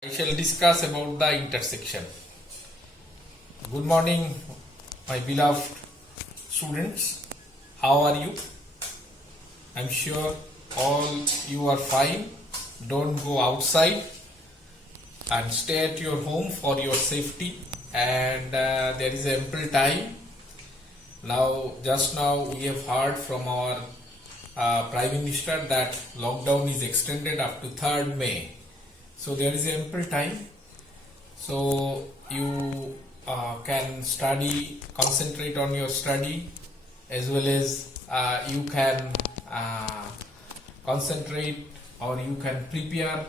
I shall discuss about the intersection. Good morning, my beloved students. How are you? I'm sure all you are fine. Don't go outside and stay at your home for your safety. And there is ample time. Just now we have heard from our Prime Minister that lockdown is extended up to 3rd May. So there is ample time. So you can study, concentrate on your study, as well as you can concentrate or you can prepare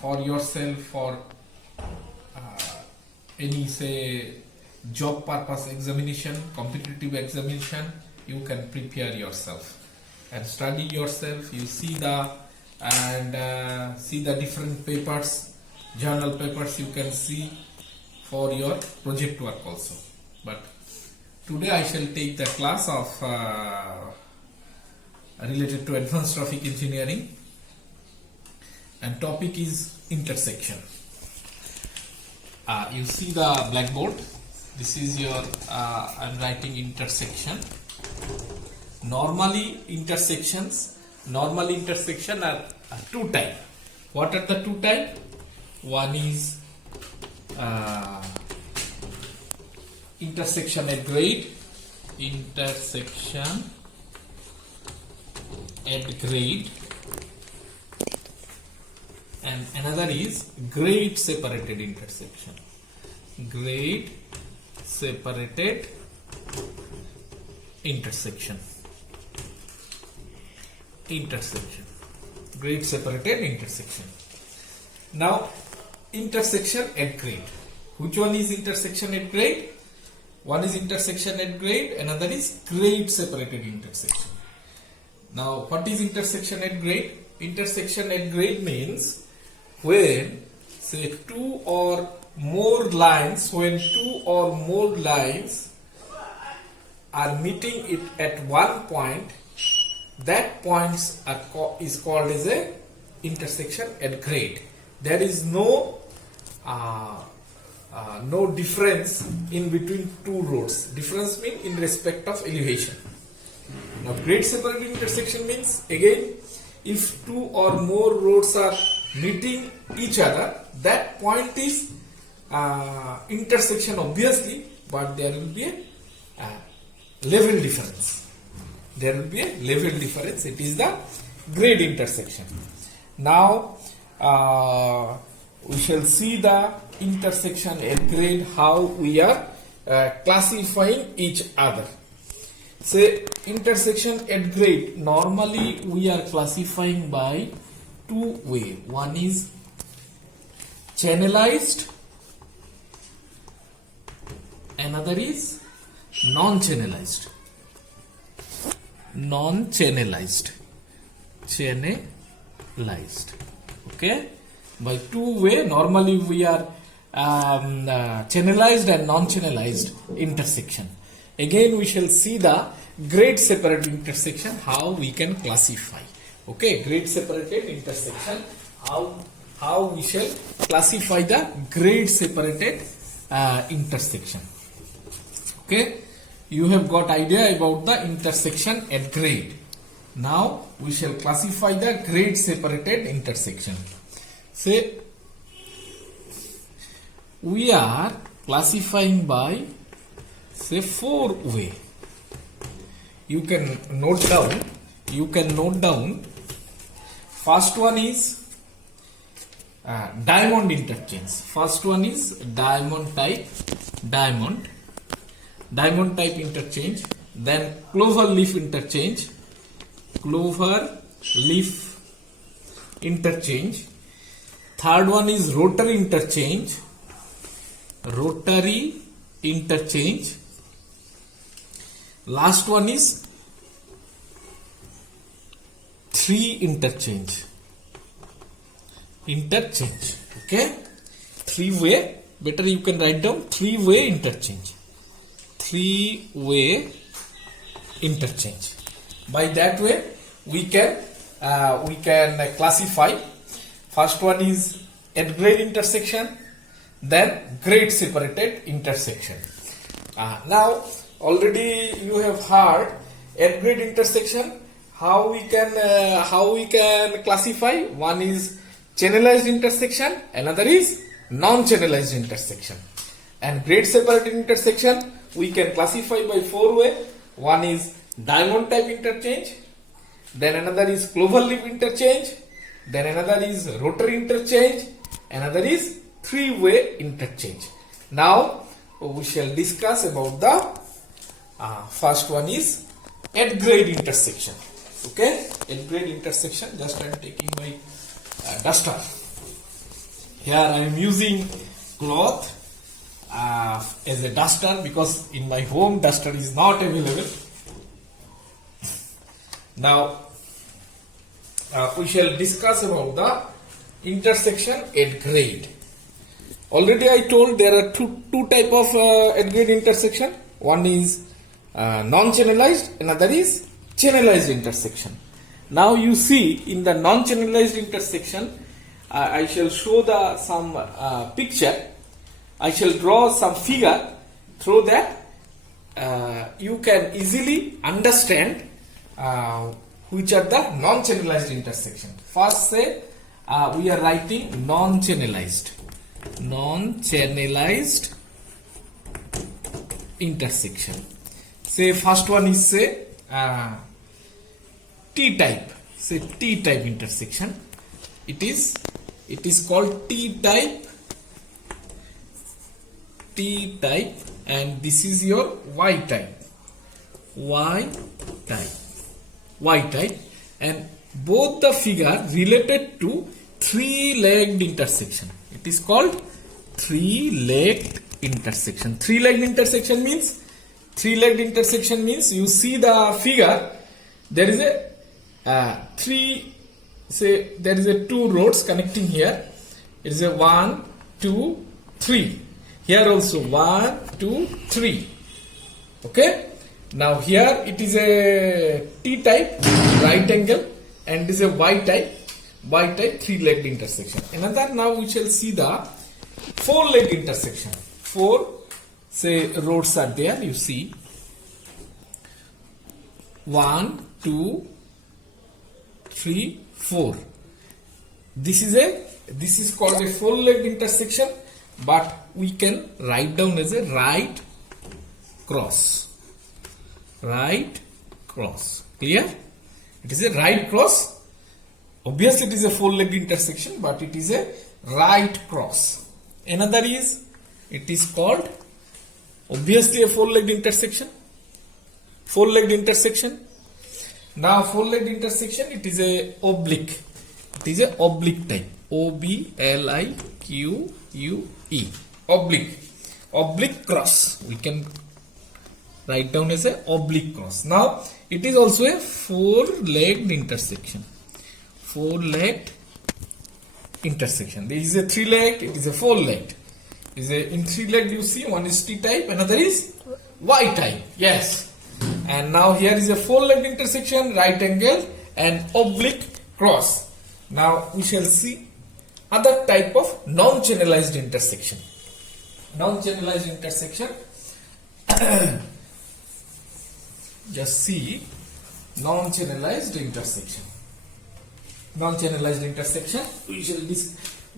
for yourself for any job purpose examination, competitive examination. You can prepare yourself and study yourself. You see the different papers, journal papers you can see for your project work also. But today I shall take the class of related to advanced traffic engineering, and topic is intersection. You see the blackboard. This is your I'm writing intersection. Normally intersection are two types. What are the two types? One is intersection at grade, and another is grade separated intersection. Grade separated intersection. Grade separated intersection. Now, intersection at grade. Which one is intersection at grade? One is intersection at grade, another is grade separated intersection. Now, what is intersection at grade? Intersection at grade means when two or more lines are meeting it at one point, that points is called as a intersection at grade. There is no difference in between two roads. Difference means in respect of elevation. Now, grade separated intersection means, again, if two or more roads are meeting each other, that point is intersection obviously, but there will be a level difference. There will be a level difference. It is the grade intersection. Now we shall see the intersection at grade, how we are classifying each other. Say intersection at grade, normally we are classifying by two ways. One is channelized, another is non-channelized. Channelized. Okay, by two way, normally we are channelized and non-channelized intersection. Again, we shall see the grade separated intersection, how we can classify. Okay, grade separated intersection, how we shall classify the grade separated intersection. Okay, you have got idea about the intersection at grade. Now we shall classify the grade separated intersection. Say we are classifying by four way. You can note down. First one is diamond interchange. First one is diamond type interchange, then clover leaf interchange, third one is rotary interchange, last one is three interchange. Okay, three way, better you can write down three-way interchange. By that way we can classify. First one is at grade intersection, then grade separated intersection. Now already you have heard at grade intersection how we can classify. One is channelized intersection, another is non-channelized intersection, and grade separated intersection we can classify by four ways. One is diamond type interchange, then another is clover leaf interchange, then another is rotary interchange, another is three-way interchange. Now we shall discuss about the first one is at grade intersection. Okay, at grade intersection. Just I am taking my duster. Here I am using cloth as a duster because in my home duster is not available. Now we shall discuss about the intersection at grade. Already I told there are two type of at grade intersection. One is non-channelized, another is channelized intersection. Now you see in the non-channelized intersection, I shall show some picture. I shall draw some figure through that you can easily understand which are the non-channelized intersection. First say we are writing non-channelized intersection. Say first one is say T-type. Say T-type intersection. It is called T-type, and this is your Y-type, and both the figure related to three-legged intersection. It is called three-legged intersection. Three-legged intersection means you see the figure. There is a there is a two roads connecting here. It is a 1, 2, 3. Here also 1, 2, 3. Okay. Now here it is a T-type right angle and it is a Y-type three-legged intersection. Another, now we shall see the four-legged intersection. Four say roads are there. You see 1, 2, 3, 4. This is called a four-legged intersection, but we can write down as a right cross. Clear? It is a right cross. Obviously it is a four-legged intersection, but it is a right cross. Another is, it is called obviously a four-legged intersection. Now four-legged intersection, it is a oblique. It is a oblique type. Oblique. Oblique cross. We can write down as a oblique cross. Now it is also a four-legged intersection. This is a three-legged. It is a four-legged. In three-legged you see one is T-type, another is Y-type. Yes. And now here is a four-legged intersection, right angle and oblique cross. Now we shall see other type of non-channelized intersection. Just see non-channelized intersection.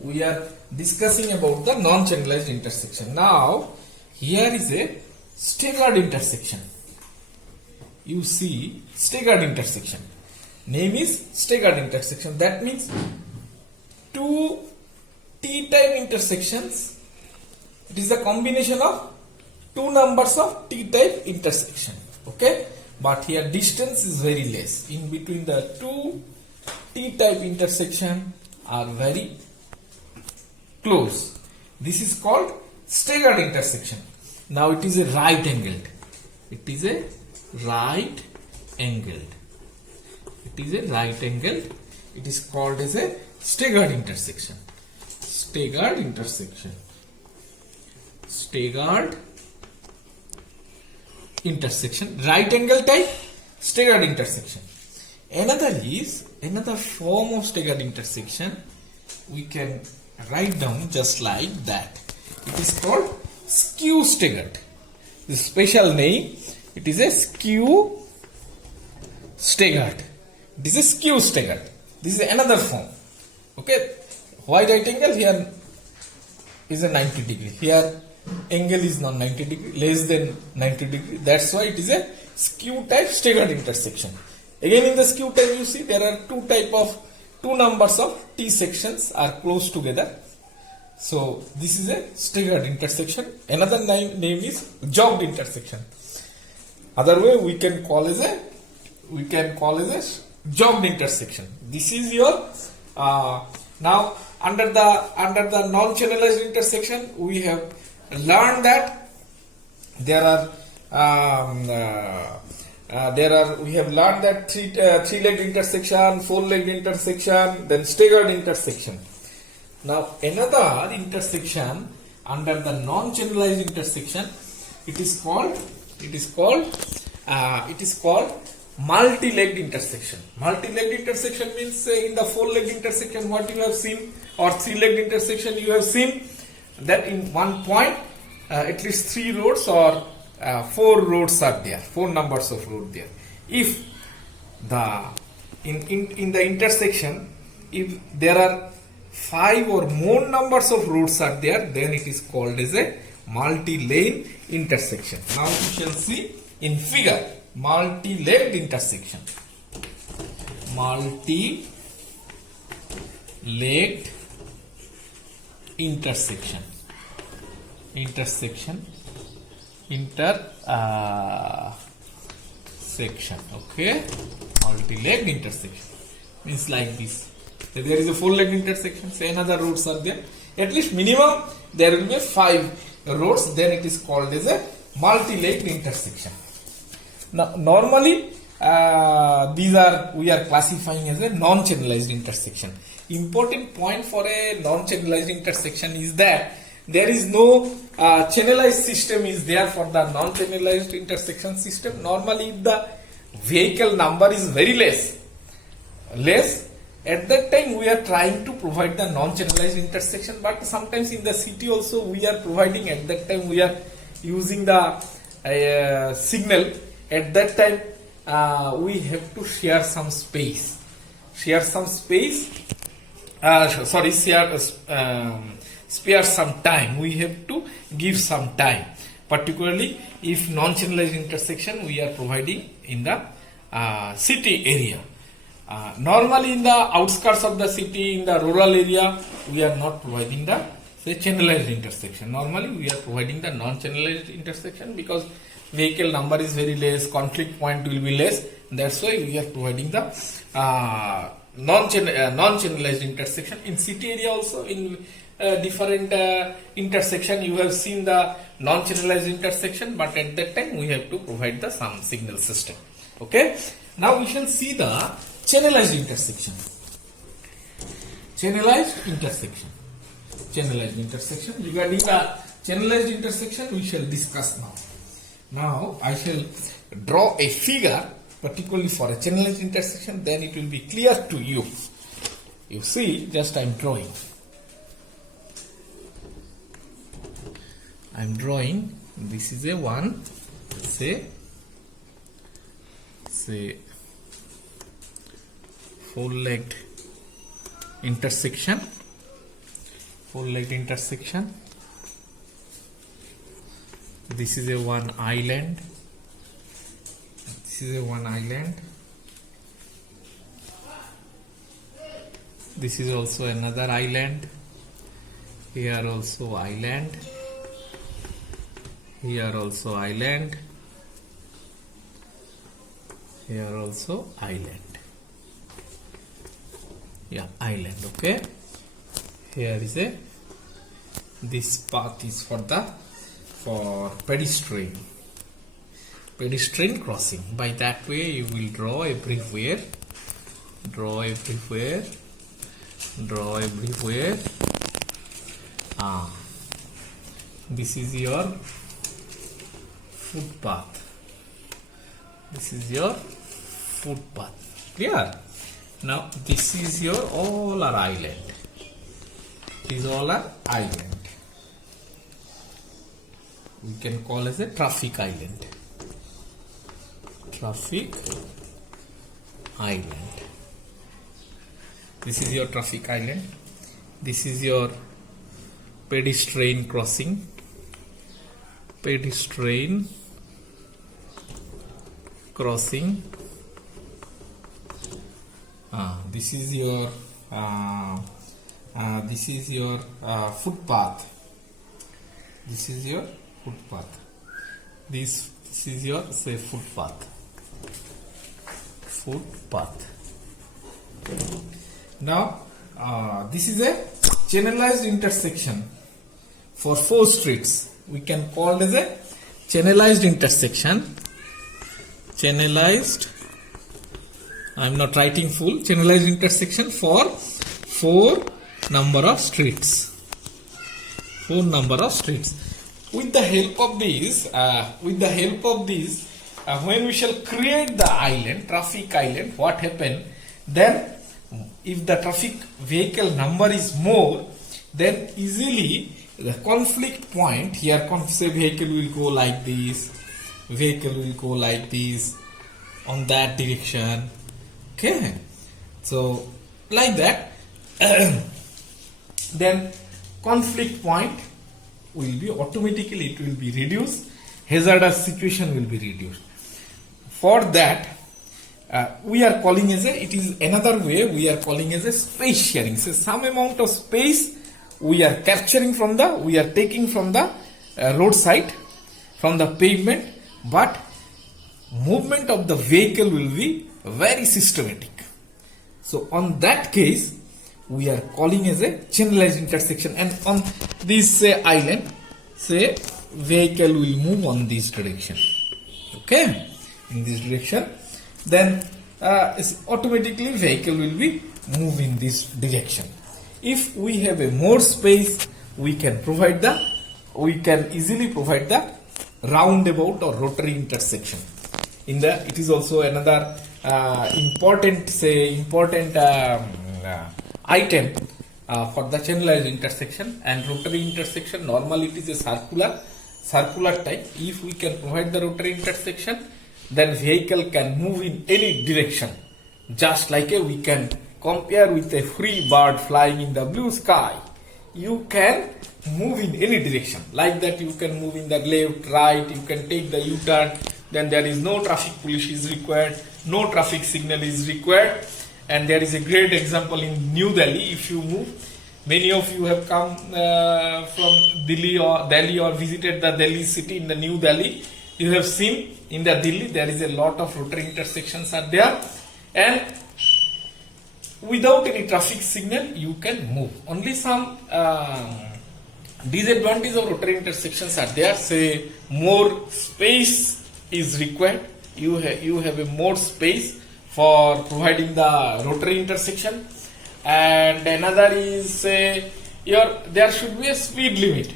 We are discussing about the non-channelized intersection. Now here is a staggered intersection. You see staggered intersection. Name is staggered intersection. That means two T-type intersections. It is a combination of two numbers of T-type intersection. Okay, but here distance is very less. In between the two T-type intersection are very close. This is called staggered intersection. Now it is a right angled. It is a right angled. It is called as a staggered intersection. Staggered intersection. Right angle type staggered intersection. Another form of staggered intersection we can write down just like that. It is called skew staggered. The special name, it is a skew staggered. It is a skew staggered. This is another form. Okay, why right angle? Here is a 90 degree. Here angle is not 90 degree, less than 90 degree. That's why it is a skew type staggered intersection. Again, in the skew type, you see there are two numbers of T sections are close together. So this is a staggered intersection. Another name is jogged intersection. Other way we can call as a jogged intersection. This is your now under the non-channelized intersection, we have learned that we have learned that three-legged intersection, four-legged intersection, then staggered intersection. Now another intersection under the non-channelized intersection, it is called multi-legged intersection. Multi-legged intersection means in the four-legged intersection what you have seen, or three-legged intersection you have seen that in one point at least 3 roads or 4 roads are there, 4 numbers of road there. If in the intersection, if there are 5 or more numbers of roads are there, then it is called as a multi-lane intersection. Now we shall see in figure multi-legged intersection. Multi-legged intersection. Okay, multi-legged intersection means like this. So there is a 4-legged intersection, say another roads are there. At least minimum there will be 5 roads, then it is called as a multi-legged intersection. Now normally we are classifying as a non-channelized intersection. Important point for a non-channelized intersection is that there is no channelized system is there for the non-channelized intersection system. Normally if the vehicle number is very less, at that time we are trying to provide the non-channelized intersection, but sometimes in the city also we are providing. At that time we are using the signal. At that time we have to share some space. Spare some time. We have to give some time, particularly if non-channelized intersection we are providing in the city area. Normally in the outskirts of the city, in the rural area, we are not providing the channelized intersection. Normally we are providing the non-channelized intersection because vehicle number is very less, conflict point will be less. That's why we are providing the non-channelized intersection. In city area also, in different intersection you have seen the non-channelized intersection, but at that time we have to provide the some signal system. Okay, now we shall see the channelized intersection. Channelized intersection. Regarding the channelized intersection we shall discuss now. Now I shall draw a figure particularly for a channelized intersection, then it will be clear to you. You see, just I am drawing. This is a one, say four-legged intersection. This is a one island. This is also another island. Here also island. Here also island. Here also island. Yeah, island. Okay. Here is this path is for pedestrian crossing. By that way you will draw everywhere. This is your footpath. Clear? Now this is your all are island. These all are island. We can call as a traffic island. Traffic island. This is your traffic island. This is your pedestrian crossing. Pedestrian crossing. This is your footpath. This is your footpath. This is your footpath. Footpath. Now this is a channelized intersection for 4 streets. We can call it as a channelized intersection. Channelized. I am not writing full. Channelized intersection for 4 number of streets. 4 number of streets. With the help of these, when we shall create the island, traffic island, what happen? Then, if the traffic vehicle number is more, then easily the conflict point here, say vehicle will go like this, vehicle will go like this, on that direction. Okay, so like that, then conflict point will be automatically, it will be reduced, hazardous situation will be reduced. For that, we are calling as it is another way, we are calling as a space sharing. So some amount of space we are capturing we are taking from the roadside, from the pavement, but movement of the vehicle will be very systematic. So on that case, we are calling as a channelized intersection, and on this island, vehicle will move on this direction. Okay, in this direction, then automatically vehicle will be move in this direction. If we have a more space, we can easily provide the roundabout or rotary intersection. It is also another important item for the channelized intersection. And rotary intersection, normally it is a circular type. If we can provide the rotary intersection, then vehicle can move in any direction, just like we can compare with a free bird flying in the blue sky. You can move in any direction, like that you can move in the left, right, you can take the U-turn, then there is no traffic police is required, no traffic signal is required. And there is a great example in New Delhi. If you move, many of you have come from Delhi or visited the Delhi city. In the New Delhi, you have seen in the Delhi there is a lot of rotary intersections are there, and without any traffic signal you can move. Only some disadvantage of rotary intersections are there. Say more space is required. You have a more space for providing the rotary intersection, and another is there should be a speed limit.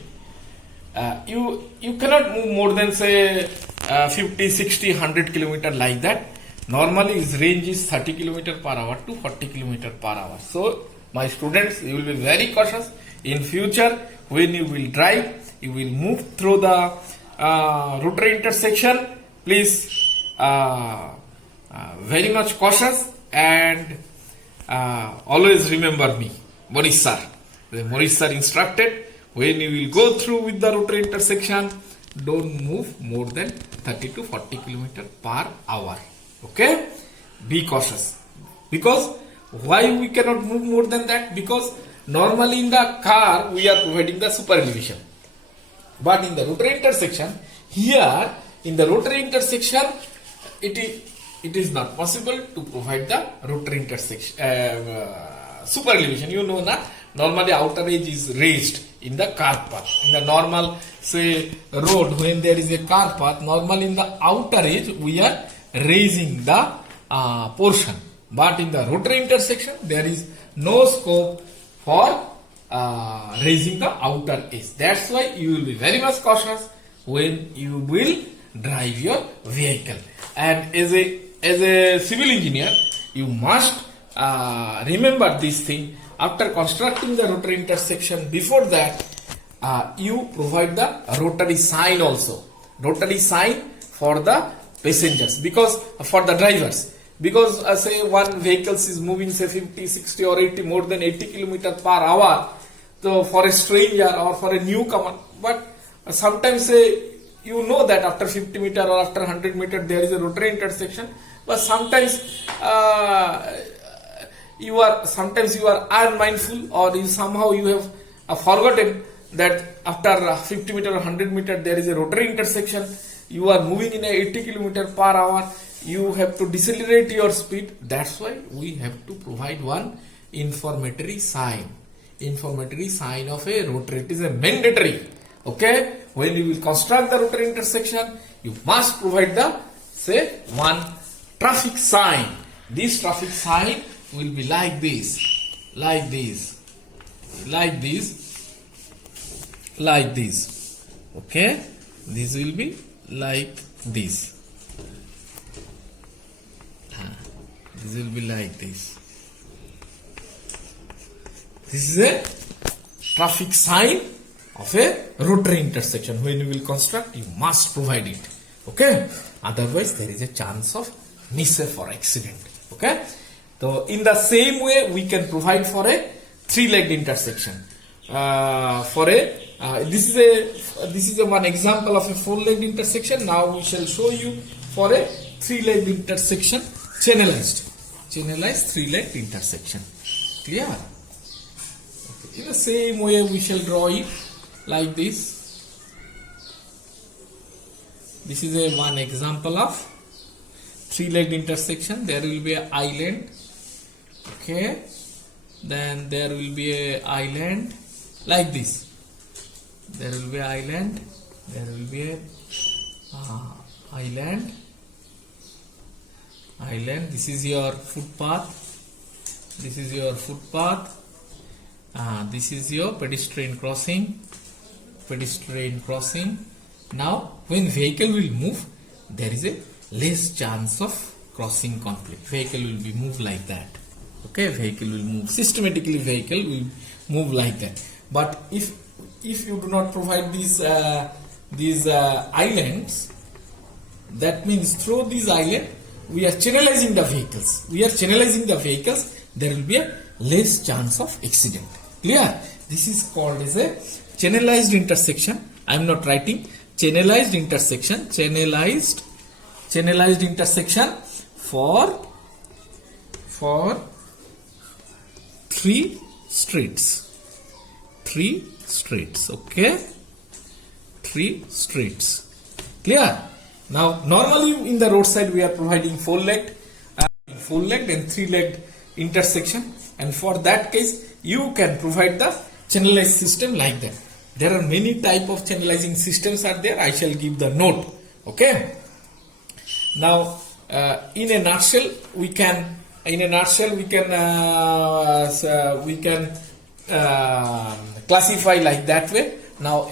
You cannot move more than 50, 60, 100 kilometer like that. Normally its range is 30 kilometer per hour to 40 kilometer per hour. So my students, you will be very cautious in future. When you will drive, you will move through the rotary intersection. Please very much cautious, and always remember me, Manish sir. The Manish sir instructed, when you will go through with the rotary intersection, don't move more than 30 to 40 km per hour. Okay? Be cautious. Because why we cannot move more than that? Because normally in the car we are providing the super elevation. But in the rotary intersection, here in the rotary intersection, it is not possible to provide the rotary intersection super elevation. You know that normally outer edge is raised in the car path. In the normal road, when there is a car path, normally in the outer edge we are raising the portion. But in the rotary intersection, there is no scope for raising the outer edge. That's why you will be very much cautious when you will drive your vehicle. And as a civil engineer, you must remember this thing, after constructing the rotary intersection, before that you provide the rotary sign also. Rotary sign for the passengers, because for the drivers, because say one vehicle is moving say 50, 60 or 80, more than 80 kilometers per hour, so for a stranger or for a newcomer, but sometimes say you know that after 50 meter or after 100 meter there is a rotary intersection, but sometimes you are unmindful, or you somehow you have forgotten that after 50 meter or 100 meter there is a rotary intersection. You are moving in a 80 kilometer per hour, you have to decelerate your speed. That's why we have to provide one informatory sign of a rotary. It is a mandatory. Okay, when you will construct the rotary intersection, you must provide the say one traffic sign. This traffic sign will be like this. Okay, this will be like this. This will be like this. This is a traffic sign of a rotary intersection. When you will construct, you must provide it. Okay, otherwise there is a chance of mischief or accident. Okay, so in the same way we can provide for a three-legged intersection. This is a one example of a four-legged intersection. Now we shall show you for a three-legged intersection, channelized three-legged intersection. Clear? Okay. In the same way we shall draw it like this. This is a one example of three-legged intersection. There will be an island. Okay, then there will be a island like this. There will be island. There will be a island. This is your footpath. This is your pedestrian crossing. Now when vehicle will move, there is a less chance of crossing conflict. Vehicle will be moved like that. Okay, vehicle will move systematically. Vehicle will move like that. But if you do not provide these islands, that means through these islands we are channelizing the vehicles. There will be a less chance of accident. Clear? This is called as a channelized intersection. I am not writing channelized intersection. Channelized intersection for three streets. Okay, 3 streets. Clear? Now normally in the roadside we are providing four-legged and three-legged intersection, and for that case you can provide the channelized system like that. There are many type of channelizing systems are there. I shall give the note. Okay. Now in a nutshell we can classify like that way. Now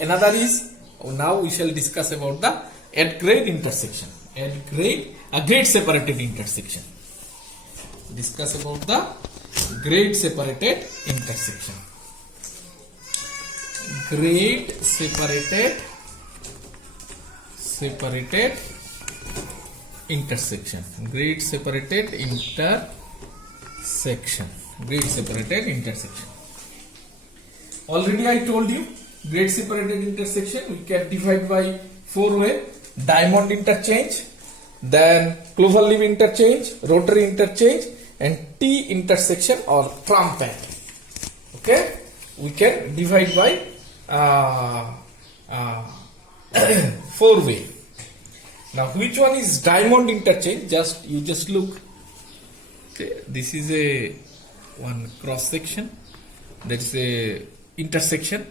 we shall discuss about the at-grade intersection. Grade separated intersection. Discuss about the grade separated intersection. Grade separated intersection. Grade separated intersection. Already I told you, grade separated intersection we can divide by 4 ways: diamond interchange, then cloverleaf interchange, rotary interchange, and T intersection or trumpet. Okay, we can divide by 4 ways. Now which one is diamond interchange? You just look. Okay, this is a one cross section. That is a intersection.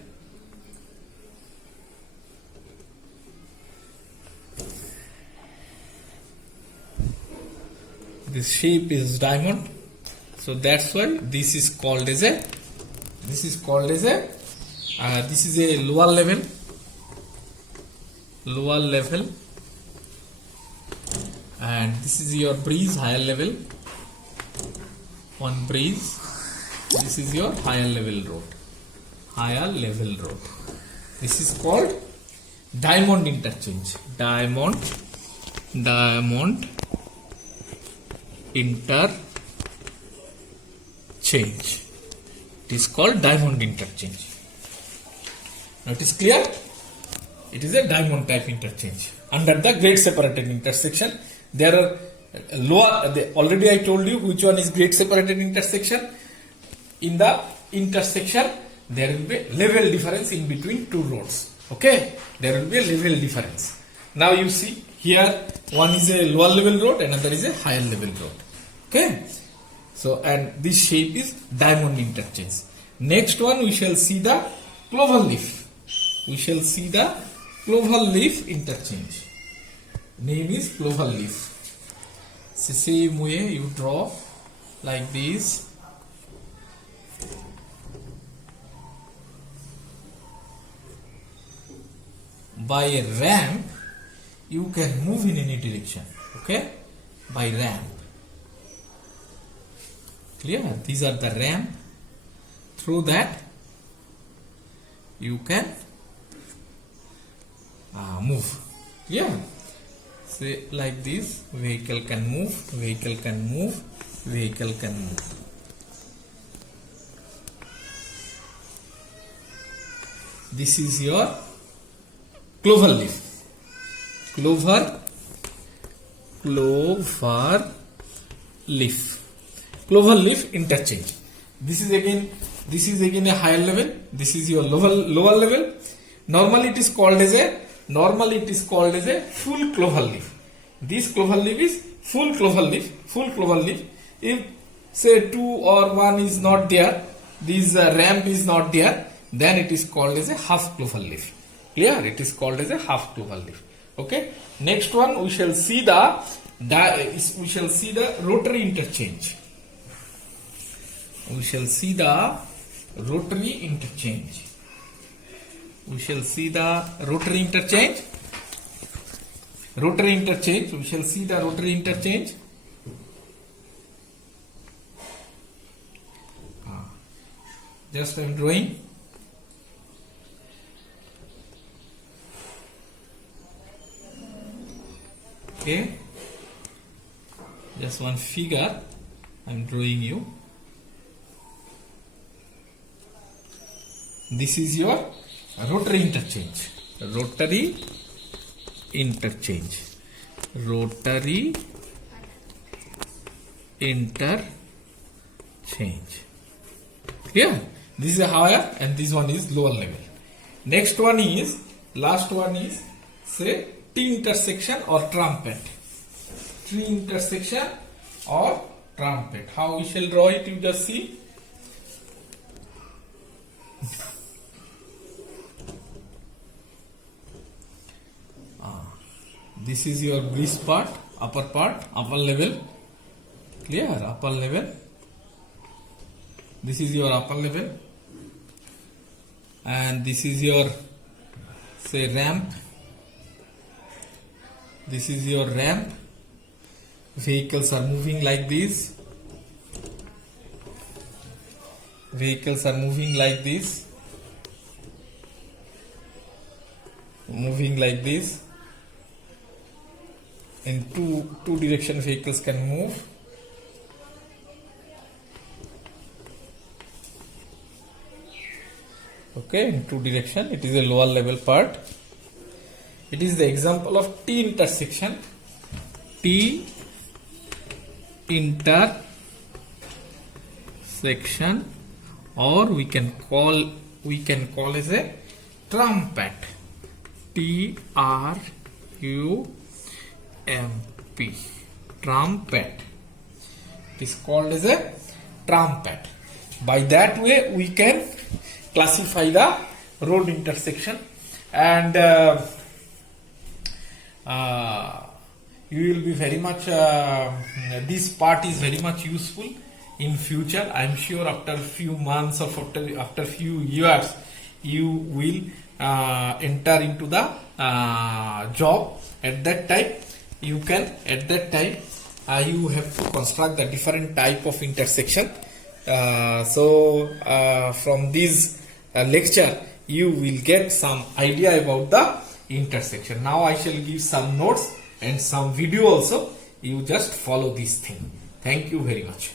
This shape is diamond, so that's why this is called as a this is a lower level, and this is your breeze, higher level, one breeze, This is your higher level road. Higher level road. This is called diamond interchange. Diamond interchange. It is called diamond interchange. Now it is clear? It is a diamond type interchange. Under the grade separated intersection, there are lower. Already I told you which one is grade separated intersection. In the intersection, there will be level difference in between two roads. Okay, there will be a level difference. Now you see here, one is a lower level road, another is a higher level road. Okay, so and this shape is diamond interchange. Next one we shall see the clover leaf. We shall see the clover leaf interchange. Name is clover leaf. So same way you draw like this. By a ramp, you can move in any direction. Okay, by ramp. Clear? These are the ramp. Through that, you can move. Yeah. Say like this, vehicle can move, vehicle can move, vehicle can move. This is your clover leaf. Clover leaf. Clover leaf interchange. This is again a higher level. This is your lower level. Normally it is called as a full clover leaf. This clover leaf is full clover leaf. Full clover leaf. If say 2 or 1 is not there, this ramp is not there, then it is called as a half clover leaf. Clear? It is called as a half clover leaf. Okay. Next one we shall see the rotary interchange. We shall see the rotary interchange. We shall see the rotary interchange. Rotary interchange. We shall see the rotary interchange. Just I am drawing. Okay. Just one figure I am drawing you. This is your rotary interchange. Rotary interchange. Rotary interchange. Clear? This is a higher and this one is lower level. Next one is, last one is, say, T intersection or trumpet. T intersection or trumpet. How we shall draw it? You just see. This is your bridge part, upper level. Clear? Upper level. This is your upper level. And this is your, say, ramp. This is your ramp. Vehicles are moving like this. Vehicles are moving like this. Moving like this. In two direction vehicles can move. Okay, in two direction. It is a lower level part. It is the example of T intersection. T intersection, or we can call as a trumpet. TRUMP. Trumpet. It is called as a trumpet. By that way we can classify the road intersection, and you will be very much this part is very much useful in future. I am sure after few months or after few years you will enter into the job. At that time you can, you have to construct the different type of intersection From this lecture, you will get some idea about the intersection. Now I shall give some notes and some video also. You just follow this thing. Thank you very much.